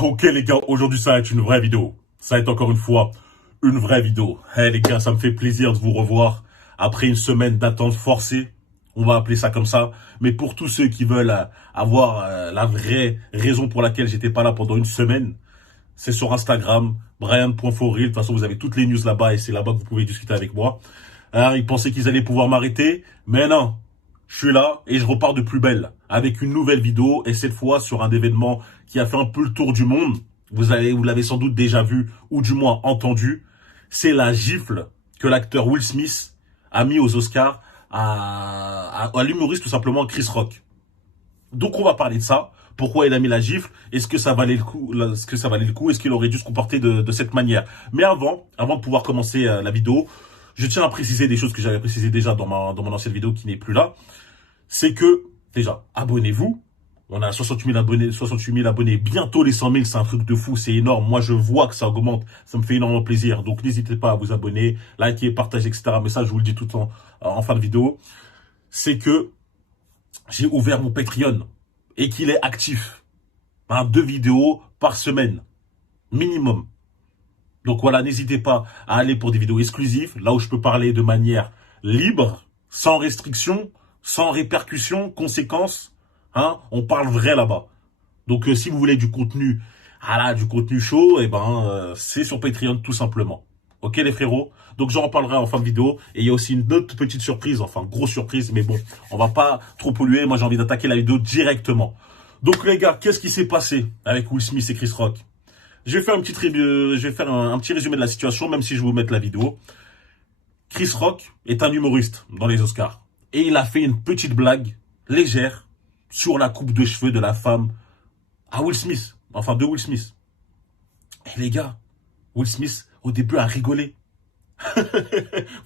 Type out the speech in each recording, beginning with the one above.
Ok les gars, aujourd'hui ça va être une vraie vidéo. Ça va être encore une fois une vraie vidéo. Les gars, ça me fait plaisir de vous revoir après une semaine d'attente forcée. On va appeler ça comme ça. Mais pour tous ceux qui veulent avoir la vraie raison pour laquelle j'étais pas là pendant une semaine, c'est sur Instagram, Brian.forreal. De toute façon, vous avez toutes les news là-bas et c'est là-bas que vous pouvez discuter avec moi. Alors, ils pensaient qu'ils allaient pouvoir m'arrêter, mais non. Je suis là et je repars de plus belle avec une nouvelle vidéo et cette fois sur un événement qui a fait un peu le tour du monde. Vous l'avez sans doute déjà vu ou du moins entendu. C'est la gifle que l'acteur Will Smith a mis aux Oscars à l'humoriste tout simplement Chris Rock. Donc on va parler de ça. Pourquoi il a mis la gifle? Est-ce que ça valait le coup? Est-ce qu'il aurait dû se comporter de cette manière? Mais avant de pouvoir commencer la vidéo, je tiens à préciser des choses que j'avais précisées déjà dans mon ancienne vidéo qui n'est plus là. C'est que, déjà, abonnez-vous. On a 68 000 abonnés, bientôt les 100 000, c'est un truc de fou, c'est énorme. Moi, je vois que ça augmente, ça me fait énormément plaisir. Donc, n'hésitez pas à vous abonner, liker, partager, etc. Mais ça, je vous le dis tout en fin de vidéo. C'est que j'ai ouvert mon Patreon et qu'il est actif. 2 vidéos par semaine, minimum. Donc voilà, n'hésitez pas à aller pour des vidéos exclusives, là où je peux parler de manière libre, sans restriction, sans répercussions, conséquences. On parle vrai là-bas. Donc si vous voulez du contenu, du contenu chaud, c'est sur Patreon tout simplement. Ok les frérots? Donc j'en reparlerai en fin de vidéo. Et il y a aussi une autre petite surprise, enfin grosse surprise, mais bon, on va pas trop polluer. Moi j'ai envie d'attaquer la vidéo directement. Donc les gars, qu'est-ce qui s'est passé avec Will Smith et Chris Rock? Je vais faire un petit résumé de la situation, même si je vais vous mettre la vidéo. Chris Rock est un humoriste dans les Oscars. Et il a fait une petite blague légère sur la coupe de cheveux de la femme à Will Smith. Enfin, de Will Smith. Et les gars, Will Smith, au début, a rigolé.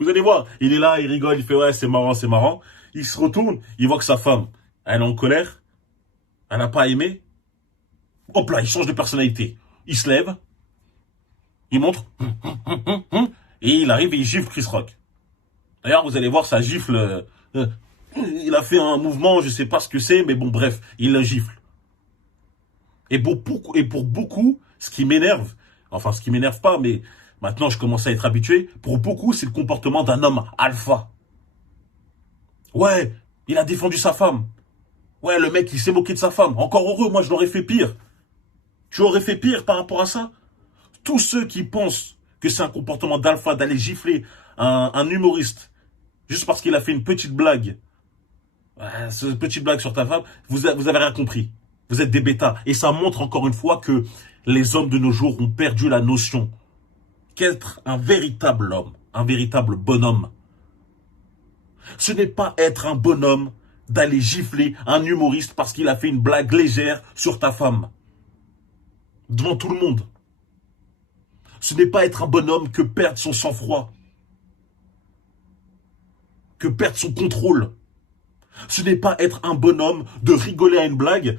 Vous allez voir, il est là, il rigole, il fait « ouais, c'est marrant, c'est marrant ». Il se retourne, il voit que sa femme, elle est en colère, elle n'a pas aimé. Hop là, il change de personnalité. Il se lève, il montre, et il arrive et il gifle Chris Rock. D'ailleurs, vous allez voir, ça gifle. Il a fait un mouvement, je sais pas ce que c'est, mais bon, bref, il le gifle. Et pour beaucoup, ce qui m'énerve, enfin, ce qui m'énerve pas, mais maintenant je commence à être habitué, pour beaucoup, c'est le comportement d'un homme alpha. Ouais, il a défendu sa femme. Ouais, le mec, il s'est moqué de sa femme. Encore heureux, moi, je l'aurais fait pire. Tu aurais fait pire par rapport à ça? Tous ceux qui pensent que c'est un comportement d'alpha d'aller gifler un humoriste juste parce qu'il a fait une petite blague, cette petite blague sur ta femme, vous avez rien compris. Vous êtes des bêtas. Et ça montre encore une fois que les hommes de nos jours ont perdu la notion qu'être un véritable homme, un véritable bonhomme, ce n'est pas être un bonhomme d'aller gifler un humoriste parce qu'il a fait une blague légère sur ta femme. Devant tout le monde. Ce n'est pas être un bonhomme que perdre son sang-froid. Que perdre son contrôle. Ce n'est pas être un bonhomme de rigoler à une blague,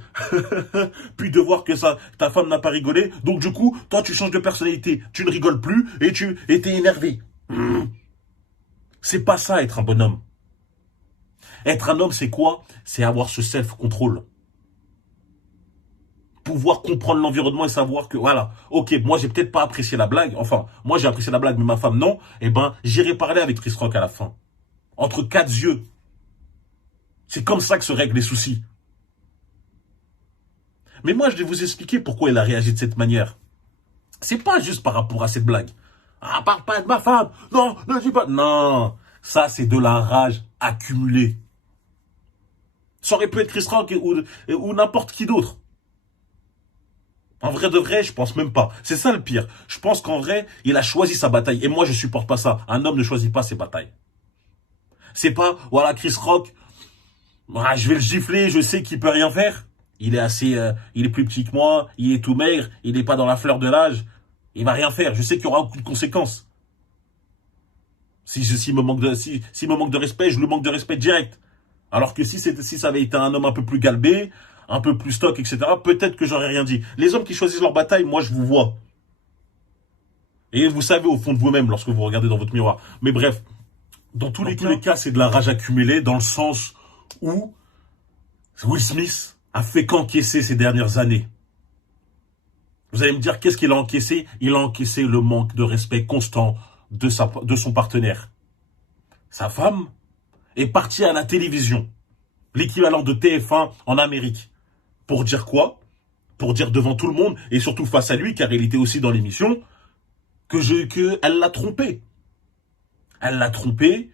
puis de voir que ta femme n'a pas rigolé. Donc du coup, toi tu changes de personnalité. Tu ne rigoles plus et t'es énervé. C'est pas ça être un bonhomme. Être un homme, c'est quoi? C'est avoir ce self-control. Pouvoir comprendre l'environnement et savoir que, voilà, ok, moi j'ai peut-être pas apprécié la blague, enfin, moi j'ai apprécié la blague, mais ma femme non, j'irai parler avec Chris Rock à la fin. Entre 4 yeux. C'est comme ça que se règlent les soucis. Mais moi je vais vous expliquer pourquoi il a réagi de cette manière. C'est pas juste par rapport à cette blague. Ah, parle pas de ma femme, non, ne dis pas, non, ça c'est de la rage accumulée. Ça aurait pu être Chris Rock ou n'importe qui d'autre. En vrai de vrai, je pense même pas. C'est ça le pire. Je pense qu'en vrai, il a choisi sa bataille. Et moi, je supporte pas ça. Un homme ne choisit pas ses batailles. C'est pas, voilà, Chris Rock, je vais le gifler, je sais qu'il peut rien faire. Il est plus petit que moi, il est tout maigre, il n'est pas dans la fleur de l'âge. Il va rien faire. Je sais qu'il y aura aucune conséquence. S'il me manque de respect, je le manque de respect direct. Alors que si ça avait été un homme un peu plus galbé, un peu plus stock, etc., peut-être que j'aurais rien dit. Les hommes qui choisissent leur bataille, moi, je vous vois. Et vous savez au fond de vous-même lorsque vous regardez dans votre miroir. Mais bref, dans tous les cas, c'est de la rage accumulée dans le sens où Will Smith a fait qu'encaisser ces dernières années. Vous allez me dire, qu'est-ce qu'il a encaissé? Il a encaissé le manque de respect constant de son partenaire. Sa femme est partie à la télévision, l'équivalent de TF1 en Amérique. Pour dire quoi? Pour dire devant tout le monde, et surtout face à lui, car il était aussi dans l'émission, que elle l'a trompé. Elle l'a trompé,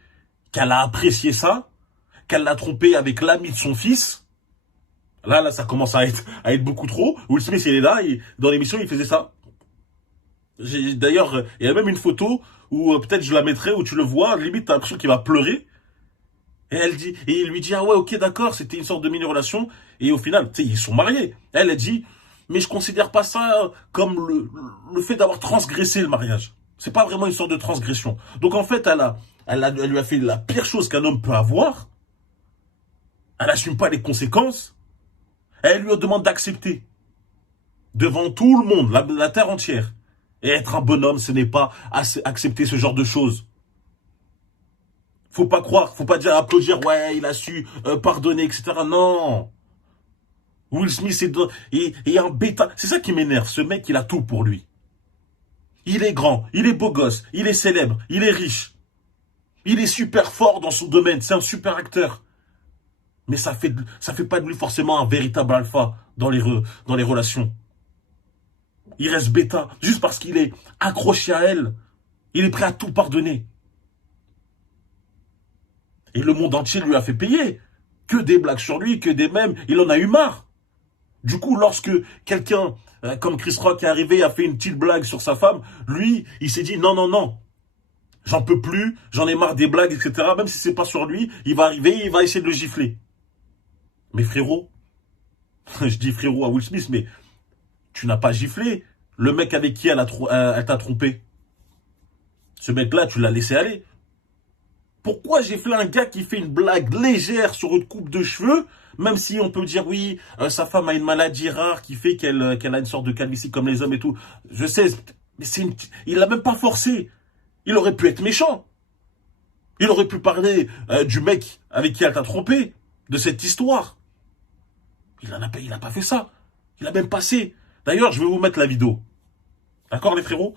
qu'elle a apprécié ça, qu'elle l'a trompé avec l'ami de son fils. Là, ça commence à être beaucoup trop. Will Smith, il est là, dans l'émission, il faisait ça. D'ailleurs, il y a même une photo où peut-être je la mettrai, où tu le vois, limite, t'as l'impression qu'il va pleurer. Et il lui dit, ah ouais, ok, d'accord, c'était une sorte de mini-relation. Et au final, tu sais, ils sont mariés. Elle dit, mais je considère pas ça comme le fait d'avoir transgressé le mariage. C'est pas vraiment une sorte de transgression. Donc en fait, elle lui a fait la pire chose qu'un homme peut avoir. Elle n'assume pas les conséquences. Elle lui demande d'accepter. Devant tout le monde, la terre entière. Et être un bonhomme, ce n'est pas accepter ce genre de choses. Faut pas croire, faut pas dire applaudir, ouais, il a su pardonner, etc. Non. Will Smith est un bêta. C'est ça qui m'énerve. Ce mec, il a tout pour lui. Il est grand, il est beau gosse, il est célèbre, il est riche. Il est super fort dans son domaine, c'est un super acteur. Mais ça fait pas de lui forcément un véritable alpha dans les relations. Il reste bêta, juste parce qu'il est accroché à elle. Il est prêt à tout pardonner. Et le monde entier lui a fait payer. Que des blagues sur lui, que des mèmes. Il en a eu marre. Du coup, lorsque quelqu'un comme Chris Rock est arrivé, a fait une petite blague sur sa femme, lui, il s'est dit non, non, non. J'en peux plus, j'en ai marre des blagues, etc. Même si c'est pas sur lui, il va arriver, il va essayer de le gifler. Mais frérot, je dis frérot à Will Smith, mais tu n'as pas giflé le mec avec qui elle t'a trompé. Ce mec-là, tu l'as laissé aller. Pourquoi gifler un gars qui fait une blague légère sur une coupe de cheveux, même si on peut dire oui, sa femme a une maladie rare qui fait qu'elle a une sorte de calvitie comme les hommes et tout. Je sais, mais il l'a même pas forcé. Il aurait pu être méchant. Il aurait pu parler du mec avec qui elle t'a trompé, de cette histoire. Il n'a pas fait ça. Il a même passé. D'ailleurs, je vais vous mettre la vidéo. D'accord, les frérots?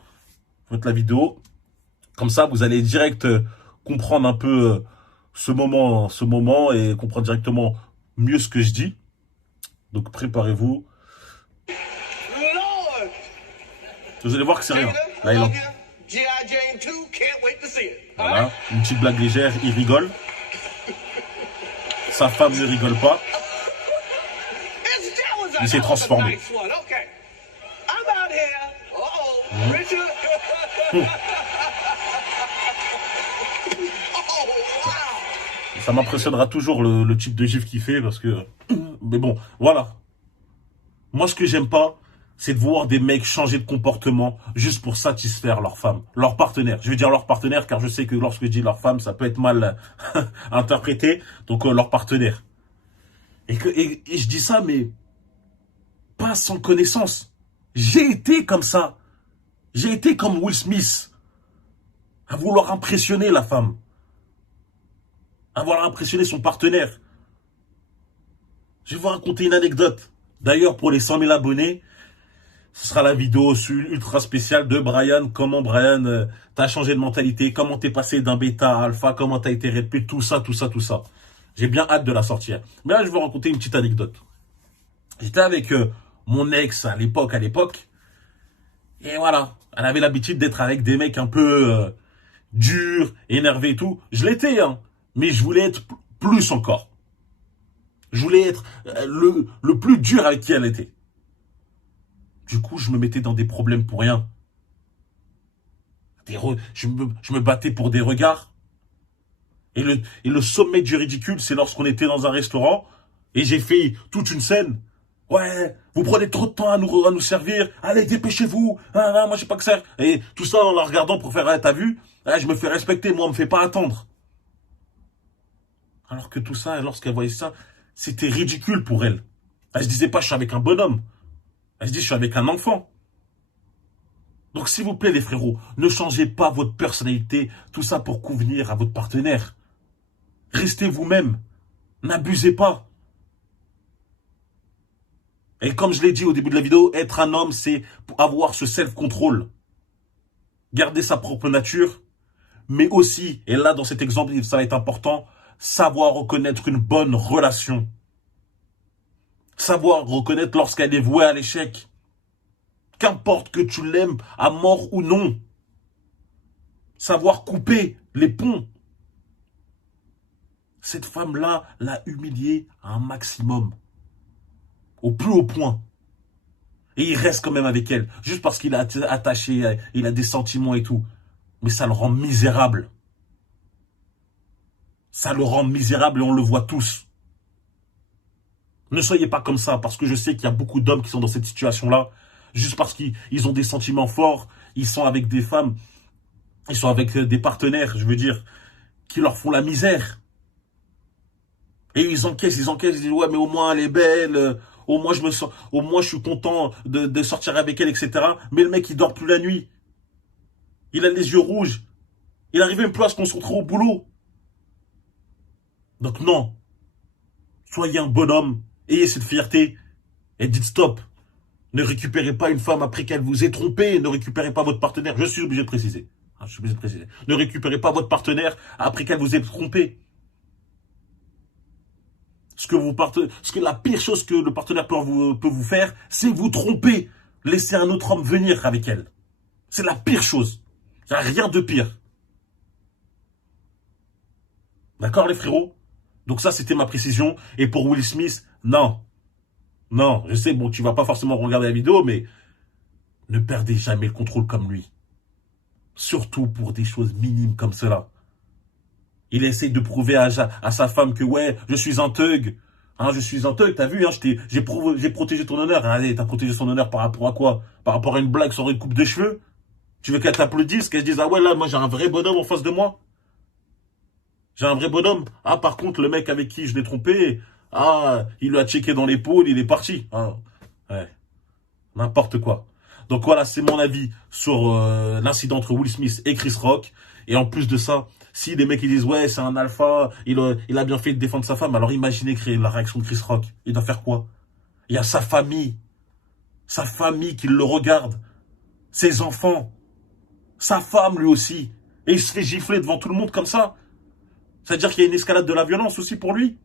Je vais mettre la vidéo. Comme ça, vous allez direct comprendre un peu ce moment et comprendre directement mieux ce que je dis. Donc, préparez-vous. Vous allez voir que c'est rien. Là, il en... Voilà, une petite blague légère, il rigole. Sa femme ne rigole pas. Il s'est transformé. Ça m'impressionnera toujours le type de gif qu'il fait parce que... Mais bon, voilà. Moi, ce que j'aime pas, c'est de voir des mecs changer de comportement juste pour satisfaire leur femme, leur partenaire. Je veux dire leur partenaire car je sais que lorsque je dis leur femme, ça peut être mal interprété. Donc leur partenaire. Et je dis ça, mais pas sans connaissance. J'ai été comme ça. J'ai été comme Will Smith. À vouloir impressionner la femme. À vouloir impressionner son partenaire. Je vais vous raconter une anecdote. D'ailleurs, pour les 100 000 abonnés, ce sera la vidéo ultra spéciale de Brian. Comment Brian, t'as changé de mentalité. Comment t'es passé d'un bêta à alpha. Comment t'as été répété. Tout ça, tout ça, tout ça. J'ai bien hâte de la sortir. Mais là, je vais vous raconter une petite anecdote. J'étais avec mon ex à l'époque. Et voilà. Elle avait l'habitude d'être avec des mecs un peu durs, énervés et tout. Je l'étais, hein. Mais je voulais être plus encore. Je voulais être le plus dur avec qui elle était. Du coup, je me mettais dans des problèmes pour rien. Je me battais pour des regards. Et le sommet du ridicule, c'est lorsqu'on était dans un restaurant et j'ai fait toute une scène. Ouais, vous prenez trop de temps à nous servir. Allez, dépêchez-vous. Ah, non, moi, j'ai pas que ça. Et tout ça en la regardant pour faire, ah, t'as vu? Ah, je me fais respecter, moi, on me fait pas attendre. Alors que tout ça, lorsqu'elle voyait ça, c'était ridicule pour elle. Elle se disait pas, je suis avec un bonhomme. Elle se dit, je suis avec un enfant. Donc, s'il vous plaît, les frérots, ne changez pas votre personnalité, tout ça pour convenir à votre partenaire. Restez vous-même. N'abusez pas. Et comme je l'ai dit au début de la vidéo, être un homme, c'est avoir ce self-control, garder sa propre nature, mais aussi, et là dans cet exemple ça va être important, savoir reconnaître une bonne relation. Savoir reconnaître lorsqu'elle est vouée à l'échec. Qu'importe que tu l'aimes à mort ou non. Savoir couper les ponts. Cette femme-là l'a humilié à un maximum. Au plus haut point. Et il reste quand même avec elle. Juste parce qu'il est attaché, il a des sentiments et tout. Mais ça le rend misérable. Ça le rend misérable et on le voit tous. Ne soyez pas comme ça, parce que je sais qu'il y a beaucoup d'hommes qui sont dans cette situation-là, juste parce qu'ils ont des sentiments forts, ils sont avec des femmes, ils sont avec des partenaires, je veux dire, qui leur font la misère. Et ils encaissent, ils disent, ouais, mais au moins elle est belle, au moins je suis content de sortir avec elle, etc. Mais le mec, il dort plus la nuit. Il a les yeux rouges. Il n'arrive même plus à se concentrer au boulot. Donc non. Soyez un bonhomme. Ayez cette fierté. Et dites stop. Ne récupérez pas une femme après qu'elle vous ait trompé. Ne récupérez pas votre partenaire. Je suis obligé de préciser. Ne récupérez pas votre partenaire après qu'elle vous ait trompé. Ce que la pire chose que le partenaire peut vous faire, c'est vous tromper. Laisser un autre homme venir avec elle. C'est la pire chose. Il n'y a rien de pire. D'accord les frérots? Donc ça, c'était ma précision. Et pour Will Smith, non. Non, je sais, bon, tu vas pas forcément regarder la vidéo, mais ne perdez jamais le contrôle comme lui. Surtout pour des choses minimes comme cela. Il essaie de prouver à sa femme que, ouais, je suis un thug. Hein, je suis un thug, t'as vu, hein, j'ai protégé ton honneur. Allez, t'as protégé son honneur par rapport à quoi? Par rapport à une blague sur une coupe de cheveux? Tu veux qu'elle t'applaudisse, qu'elle se dise, ah ouais, là, moi, j'ai un vrai bonhomme en face de moi? J'ai un vrai bonhomme. Ah, par contre, le mec avec qui je l'ai trompé, ah, il lui a checké dans l'épaule, il est parti. Ah, ouais, n'importe quoi. Donc voilà, c'est mon avis sur l'incident entre Will Smith et Chris Rock. Et en plus de ça, si des mecs ils disent, ouais, c'est un alpha, il a bien fait de défendre sa femme, alors imaginez la réaction de Chris Rock. Il doit faire quoi? Il y a sa famille qui le regarde, ses enfants, sa femme lui aussi. Et il se fait gifler devant tout le monde comme ça. C'est-à-dire qu'il y a une escalade de la violence aussi pour lui?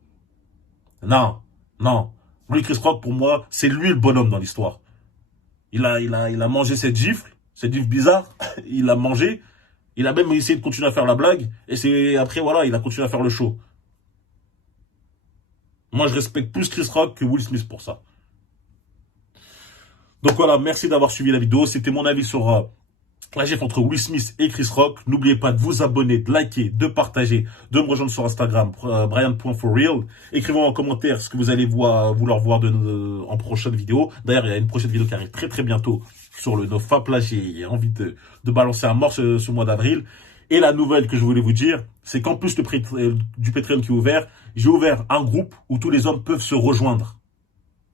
Non, non. Lui, Chris Rock, pour moi, c'est lui le bonhomme dans l'histoire. Il a mangé cette gifle bizarre. Il l'a mangé. Il a même essayé de continuer à faire la blague. Et après, voilà, il a continué à faire le show. Moi, je respecte plus Chris Rock que Will Smith pour ça. Donc voilà, merci d'avoir suivi la vidéo. C'était mon avis sur la gifle entre Will Smith et Chris Rock. N'oubliez pas de vous abonner, de liker, de partager, de me rejoindre sur Instagram, Brian.forreal. Écrivez-moi en commentaire ce que vous allez vouloir voir en prochaine vidéo. D'ailleurs, il y a une prochaine vidéo qui arrive très très bientôt sur le NoFap. Là, j'ai envie de balancer un mort ce mois d'avril. Et la nouvelle que je voulais vous dire, c'est qu'en plus du Patreon qui est ouvert, j'ai ouvert un groupe où tous les hommes peuvent se rejoindre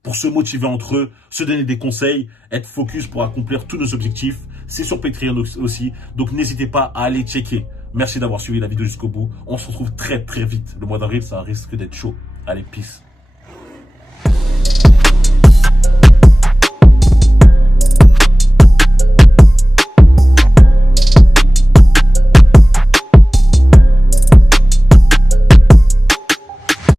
pour se motiver entre eux, se donner des conseils, être focus pour accomplir tous nos objectifs. C'est sur Patreon aussi, donc n'hésitez pas à aller checker. Merci d'avoir suivi la vidéo jusqu'au bout. On se retrouve très très vite. Le mois d'avril, ça risque d'être chaud. Allez, peace.